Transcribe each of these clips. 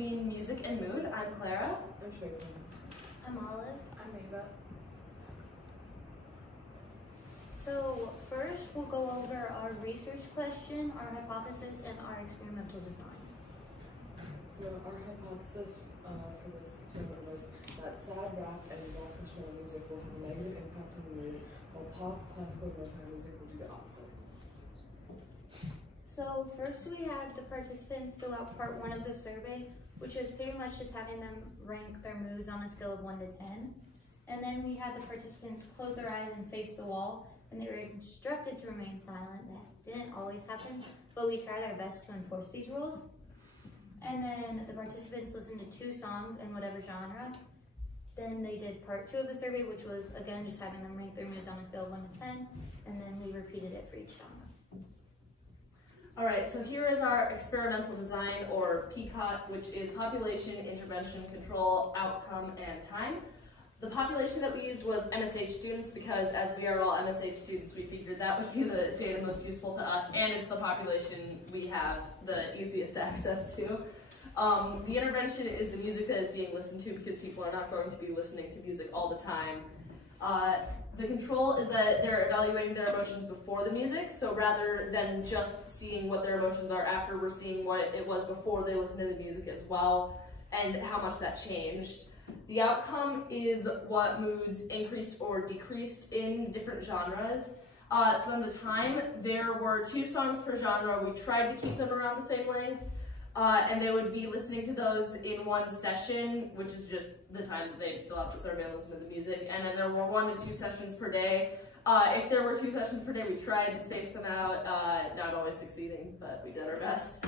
between music and mood. I'm Klara. I'm Shweta. I'm Olive. I'm Ava. So first we'll go over our research question, our hypothesis, and our experimental design. So our hypothesis for this experiment was that sad rap and rock instrumental music will have a negative impact on the mood, while pop, classical, and lo-fi music will do the opposite. So first we had the participants fill out part 1 of the survey, which was pretty much just having them rank their moods on a scale of 1 to 10. And then we had the participants close their eyes and face the wall, and they were instructed to remain silent. That didn't always happen, but we tried our best to enforce these rules. And then the participants listened to 2 songs in whatever genre. Then they did part 2 of the survey, which was again just having them rank their moods on a scale of 1 to 10, and then we repeated it for each genre. All right, so here is our experimental design, or PCOT, which is population, intervention, control, outcome, and time. The population that we used was MSH students because as we are all MSH students, we figured that would be the data most useful to us, and it's the population we have the easiest access to. The intervention is the music that is being listened to because people are not going to be listening to music all the time. The control is that they're evaluating their emotions before the music, so rather than just seeing what their emotions are after, we're seeing what it was before they listened to the music as well, and how much that changed. The outcome is what moods increased or decreased in different genres. So then the time, there were 2 songs per genre. We tried to keep them around the same length, and they would be listening to those in one session, which is just the time that they'd fill out the survey and listen to the music. And then there were 1 to 2 sessions per day. If there were 2 sessions per day, we tried to space them out, not always succeeding, but we did our best.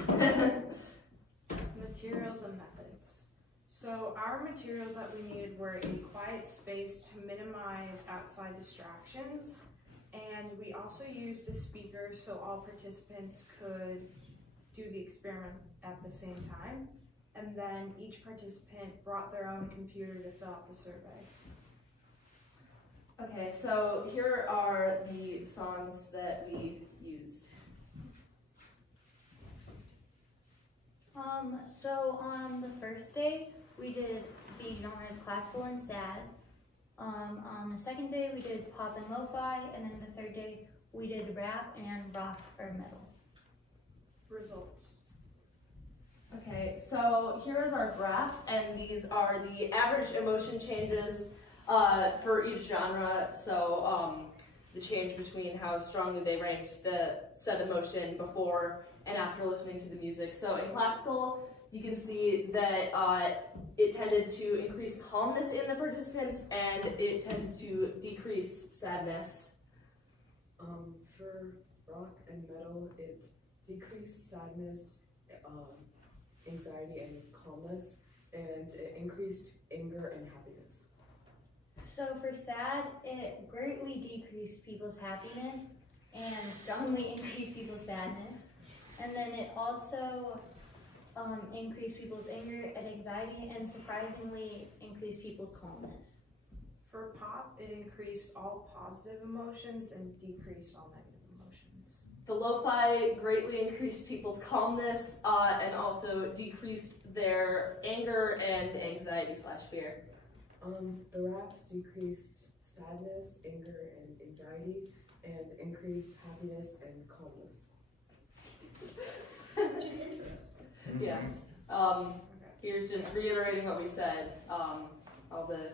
Materials and methods. So our materials that we needed were a quiet space to minimize outside distractions, and we also used a speaker so all participants could do the experiment at the same time, and then each participant brought their own computer to fill out the survey. Okay, so here are the songs that we used. So on the first day, we did the genres classical and sad. On the second day, we did pop and lo-fi, and then the third day, we did rap and rock or metal. Results. Okay, so here's our graph, and these are the average emotion changes for each genre. So the change between how strongly they ranked the said emotion before and after listening to the music. So in classical, you can see that it tended to increase calmness in the participants, and it tended to decrease sadness. For rock and metal, it decreased sadness, anxiety, and calmness, and it increased anger and happiness. So for sad, it greatly decreased people's happiness and strongly increased people's sadness. And then it also increased people's anger and anxiety, and surprisingly increased people's calmness. For pop, it increased all positive emotions and decreased all negative emotions. The lo-fi greatly increased people's calmness and also decreased their anger and anxiety/fear. The rap decreased sadness, anger, and anxiety, and increased happiness and calmness. Yeah. Here's just reiterating what we said, all the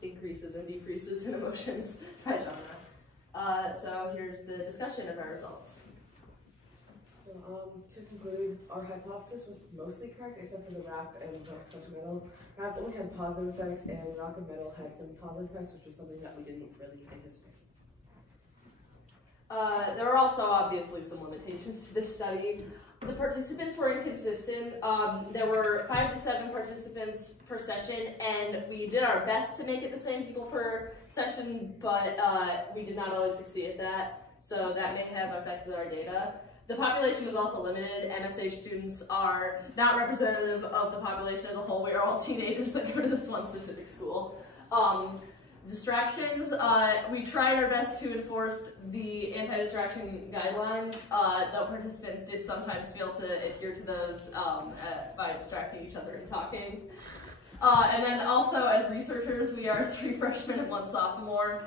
increases and decreases in emotions by genre. So here's the discussion of our results. So to conclude, our hypothesis was mostly correct except for the rap and rock/metal. Rap only had positive effects, and rock and metal had some positive effects, which was something that we didn't really anticipate. There were also obviously some limitations to this study. The participants were inconsistent. There were 5 to 7 participants per session, and we did our best to make it the same people per session, but we did not always succeed at that, so that may have affected our data. The population was also limited. MSH students are not representative of the population as a whole. We are all teenagers that go to this one specific school. Distractions, we tried our best to enforce the anti-distraction guidelines, though participants did sometimes fail to adhere to those by distracting each other and talking. And then also, as researchers, we are 3 freshmen and 1 sophomore,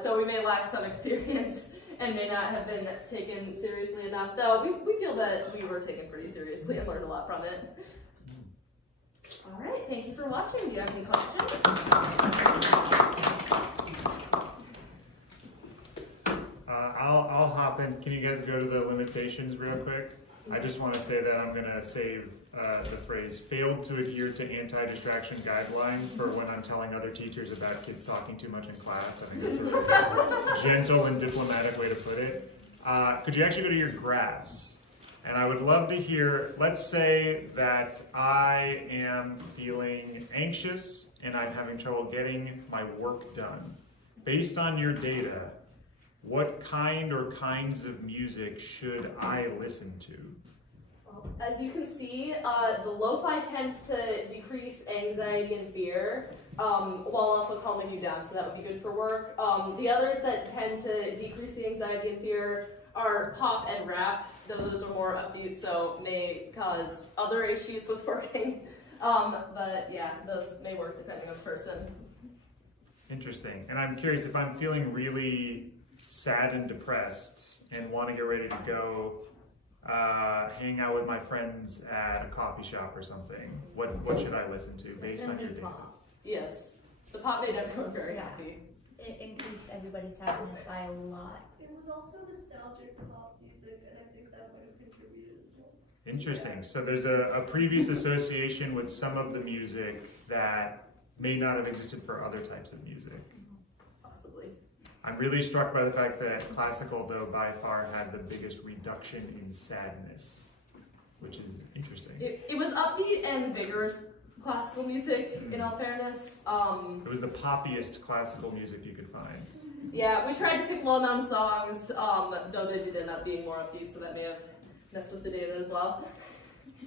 so we may lack some experience and may not have been taken seriously enough, though we feel that we were taken pretty seriously and learned a lot from it. All right, thank you for watching. Do you have any questions? I'll hop in. Can you guys go to the limitations real quick? I just want to say that I'm going to save the phrase failed to adhere to anti-distraction guidelines for when I'm telling other teachers about kids talking too much in class. I think that's a really gentle and diplomatic way to put it. Could you actually go to your graphs? And I would love to hear, let's say that I am feeling anxious and I'm having trouble getting my work done. Based on your data, what kind or kinds of music should I listen to? As you can see, the lo-fi tends to decrease anxiety and fear, while also calming you down, so that would be good for work. The others that tend to decrease the anxiety and fear are pop and rap, though those are more upbeat, so may cause other issues with working. But yeah, those may work depending on the person. Interesting. And I'm curious, if I'm feeling really sad and depressed and want to get ready to go hang out with my friends at a coffee shop or something, what should I listen to based on your data? Yes, the pop made everyone very happy. It increased everybody's happiness by a lot. It was also nostalgic pop music, and I think that would have contributed as well. Interesting. So there's a previous association with some of the music that may not have existed for other types of music. Possibly. I'm really struck by the fact that classical, though, by far had the biggest reduction in sadness, which is interesting. It was upbeat and vigorous classical music, in all fairness. It was the poppiest classical music you could find. Yeah, we tried to pick well-known songs, though they did end up being more upbeat, so that may have messed with the data as well.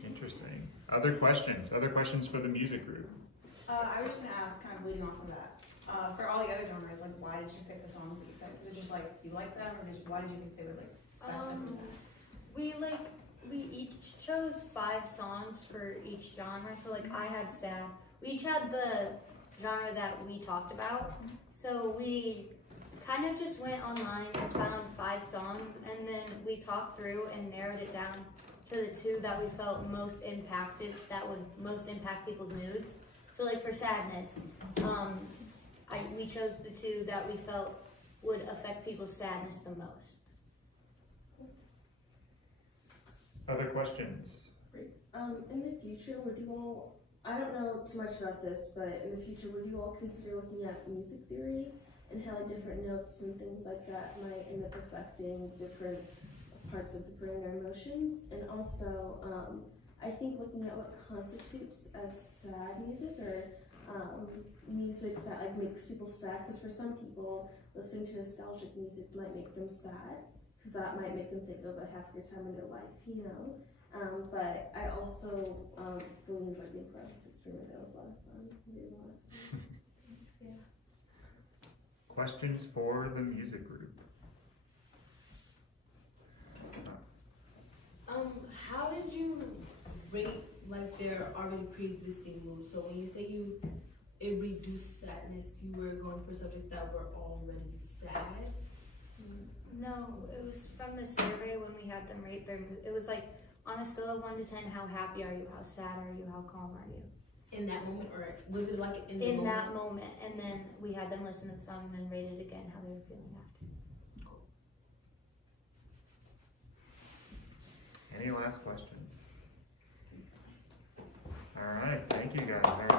Interesting. Other questions? Other questions for the music group? I was just going to ask, kind of leading off of that, for all the other genres, like, why did you pick the songs that you picked? Was it just like you like them, or why did you think they were like best members? We each chose 5 songs for each genre. So like I had sad. We each had the genre that we talked about. So we kind of just went online and found 5 songs, and then we talked through and narrowed it down to the 2 that we felt most impacted, that would most impact people's moods. So like for sadness, we chose the 2 that we felt would affect people's sadness the most. Other questions? Great. In the future, would you all, I don't know too much about this, but in the future, would you all consider looking at music theory and how different notes and things like that might end up affecting different parts of the brain or emotions? And also, I think looking at what constitutes as sad music or music that like makes people sad, because for some people, listening to nostalgic music might make them sad, because that might make them think of a happier time in their life, you know. But I also really enjoyed the Impress experiment. That was a lot of fun. Really a lot. Thanks, yeah. Questions for the music group? How did you rate like their already pre-existing mood? So when you say it reduced sadness, you were going for subjects that were already sad? No, it was from the survey when we had them rate their mood. It was like on a scale of 1 to 10, how happy are you, how sad are you, how calm are you? In that moment, or was it like in the moment? In that moment, and then we had them listen to the song and then rate it again how they were feeling after. Cool. Any last questions? All right, thank you guys.